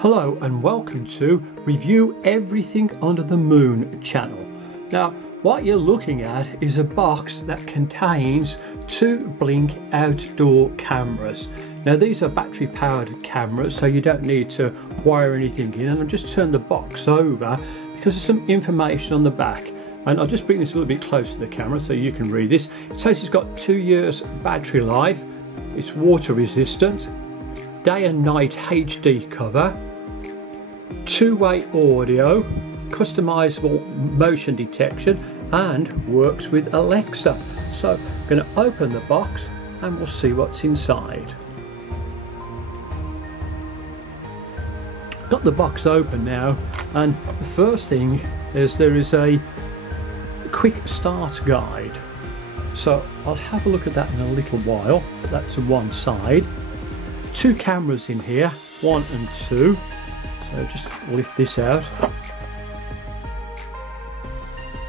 Hello and welcome to Review Everything Under the Moon channel. Now what you're looking at is a box that contains two Blink outdoor cameras. Now these are battery powered cameras, so you don't need to wire anything in, and I'll just turn the box over because there's some information on the back. And I'll just bring this a little bit closer to the camera so you can read this. It says it's got 2 years battery life, it's water resistant, day and night HD cover, two-way audio, customizable motion detection, and works with Alexa. So I'm going to open the box and we'll see what's inside. Got the box open now, and the first thing is there is a quick start guide. So I'll have a look at that in a little while. Put that to one side. Two cameras in here, 1 and 2. So just lift this out,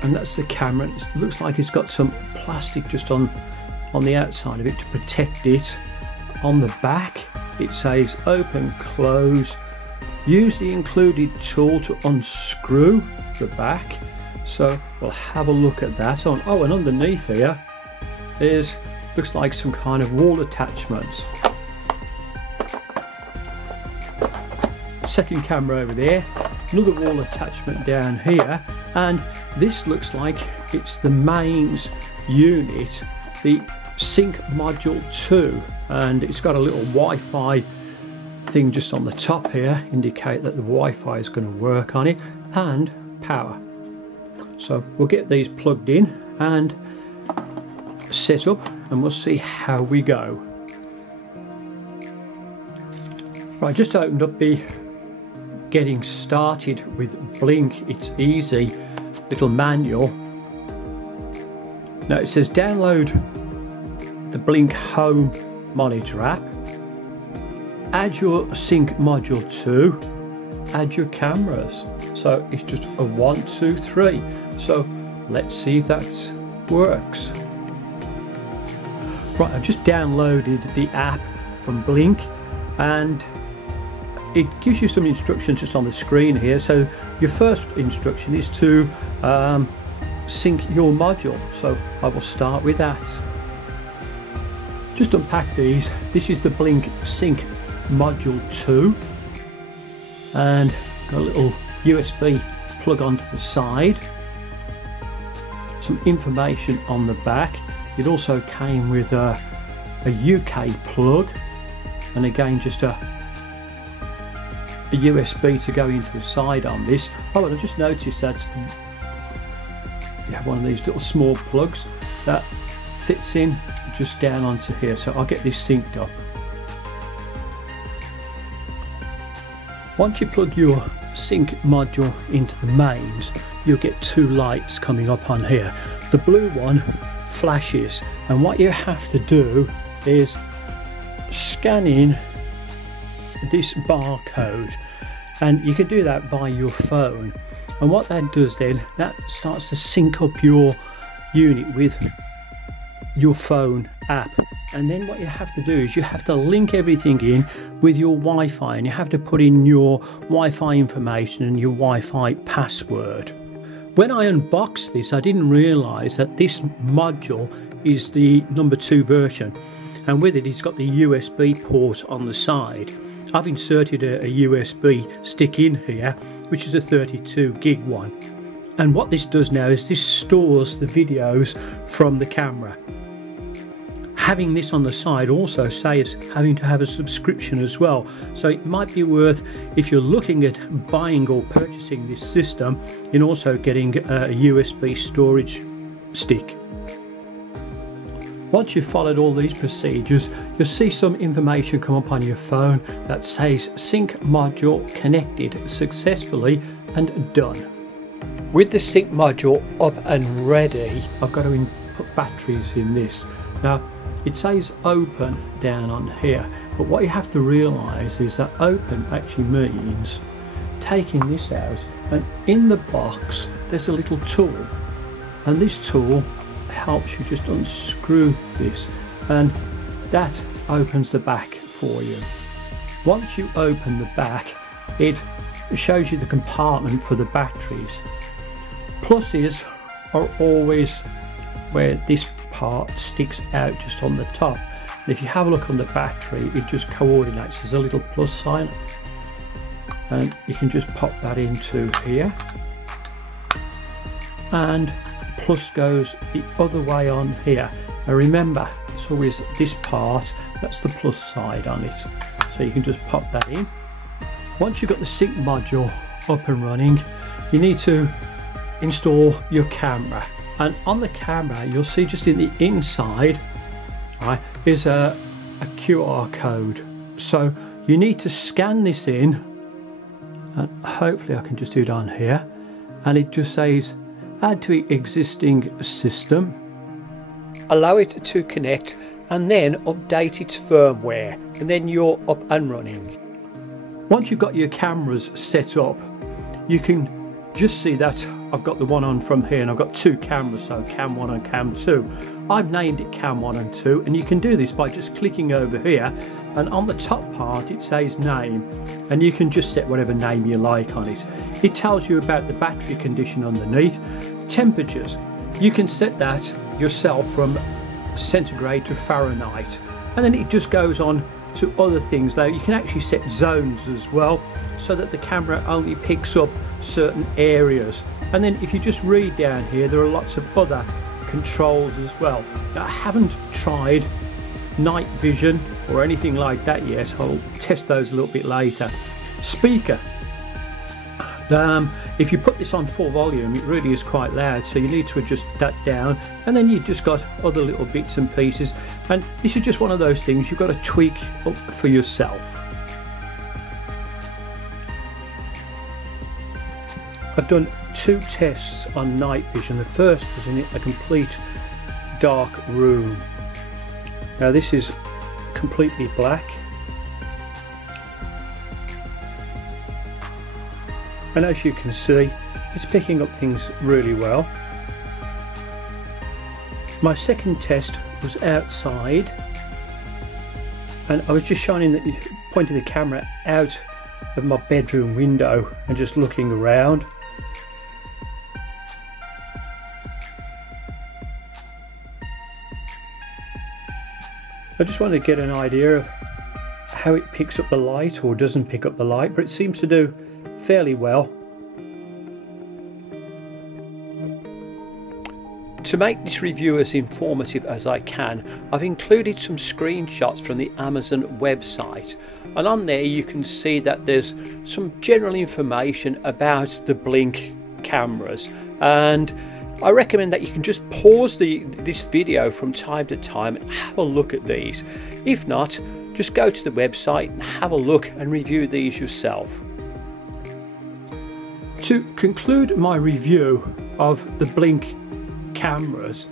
and that's the camera. It looks like it's got some plastic just on the outside of it to protect it. On the back it says open, close, use the included tool to unscrew the back. So we'll have a look at that. And underneath here is, looks like some kind of wall attachments. Second camera over there, another wall attachment down here, and this looks like it's the mains unit, the Sync Module 2, and it's got a little Wi-Fi thing just on the top here, indicate that the Wi-Fi is going to work on it, and power. So we'll get these plugged in and set up, and we'll see how we go. Right, just opened up the Getting Started with Blink It's Easy little manual. Now it says download the Blink Home Monitor app, add your Sync Module 2, add your cameras. So it's just a 1, 2, 3. So let's see if that works. Right, I've just downloaded the app from Blink, and it gives you some instructions just on the screen here. So your first instruction is to sync your module. So I will start with that. Just unpack these. This is the Blink Sync Module 2, and got a little USB plug onto the side. Some information on the back. It also came with a UK plug, and again just a USB to go into the side on this. And I just noticed that you have one of these little small plugs that fits in just down onto here. So I'll get this synced up. Once you plug your sync module into the mains, you'll get two lights coming up on here. The blue one flashes, and what you have to do is scan in this barcode, and you can do that via your phone. And what that does then, that starts to sync up your unit with your phone app. And then what you have to do is you have to link everything in with your Wi-Fi, and you have to put in your Wi-Fi information and your Wi-Fi password. When I unboxed this, I didn't realise that this module is the number 2 version, and with it it's got the USB port on the side. I've inserted a USB stick in here, which is a 32 gig one, and what this does now is this stores the videos from the camera. Having this on the side also saves having to have a subscription as well, so it might be worth, if you're looking at buying or purchasing this system, in also getting a USB storage stick. Once you've followed all these procedures, you'll see some information come up on your phone that says Sync Module connected successfully and done. With the Sync Module up and ready, I've got to put batteries in this. Now it says open down on here, but what you have to realise is that open actually means taking this out, and in the box there's a little tool, and this tool helps you just unscrew this, and that opens the back for you. Once you open the back, it shows you the compartment for the batteries. Pluses are always where this part sticks out just on the top. And if you have a look on the battery, it just coordinates. There's a little plus sign, and you can just pop that into here, and plus goes the other way on here. Now remember, it's always this part that's the plus side on it, so you can just pop that in. Once you've got the sync module up and running, you need to install your camera, and on the camera you'll see just in the inside, right, is a QR code. So you need to scan this in, and hopefully I can just do it on here, and it just says add to existing system, allow it to connect, and then update its firmware, and then you're up and running. Once you've got your cameras set up, you can just see that I've got the one on from here, and I've got two cameras, so Cam 1 and Cam 2. I've named it Cam 1 and 2, and you can do this by just clicking over here, and on the top part it says name, and you can just set whatever name you like on it. It tells you about the battery condition underneath. Temperatures, you can set that yourself from centigrade to Fahrenheit, and then it just goes on to other things. Now you can actually set zones as well, so that the camera only picks up certain areas. And then if you just read down here, there are lots of other controls as well. Now, I haven't tried night vision or anything like that yet. I'll test those a little bit later. Speaker, if you put this on full volume, it really is quite loud, so you need to adjust that down, and then you've just got other little bits and pieces, and this is just one of those things you've got to tweak up for yourself. I've done 2 tests on night vision. The first was in a complete dark room. Now this is completely black, and as you can see, it's picking up things really well. My second test was outside, and I was just pointing the camera out of my bedroom window and just looking around. I just wanted to get an idea of how it picks up the light or doesn't pick up the light, but it seems to do fairly well. To make this review as informative as I can, I've included some screenshots from the Amazon website, and on there you can see that there's some general information about the Blink cameras, and I recommend that you can just pause this video from time to time and have a look at these. If not, just go to the website and have a look and review these yourself. To conclude my review of the Blink cameras,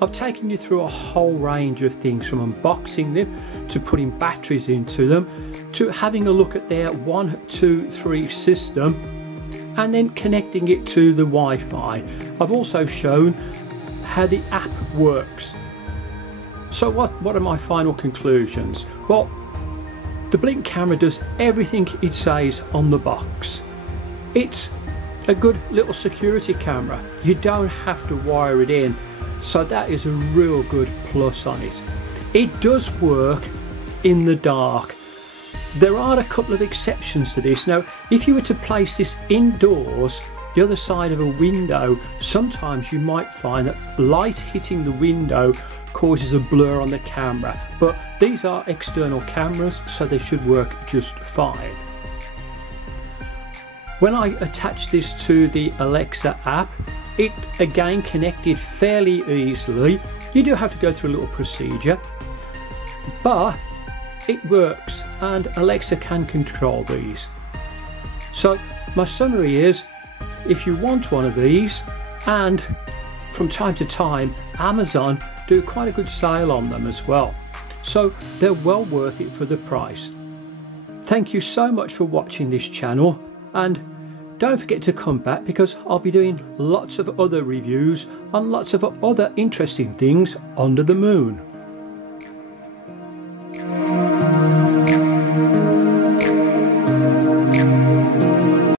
I've taken you through a whole range of things, from unboxing them to putting batteries into them to having a look at their 1, 2, 3 system, and then connecting it to the Wi-Fi. I've also shown how the app works. So what are my final conclusions? Well, the Blink camera does everything it says on the box. It's a good little security camera. You don't have to wire it in, so that is a real good plus on it. It does work in the dark. There are a couple of exceptions to this. Now, if you were to place this indoors, the other side of a window, sometimes you might find that light hitting the window causes a blur on the camera, but these are external cameras, so they should work just fine. When I attach this to the Alexa app, it again connected fairly easily. You do have to go through a little procedure, but it works, and Alexa can control these. So my summary is, if you want one of these, and from time to time Amazon do quite a good sale on them as well, so they're well worth it for the price. Thank you so much for watching this channel, and don't forget to come back, because I'll be doing lots of other reviews on lots of other interesting things under the moon.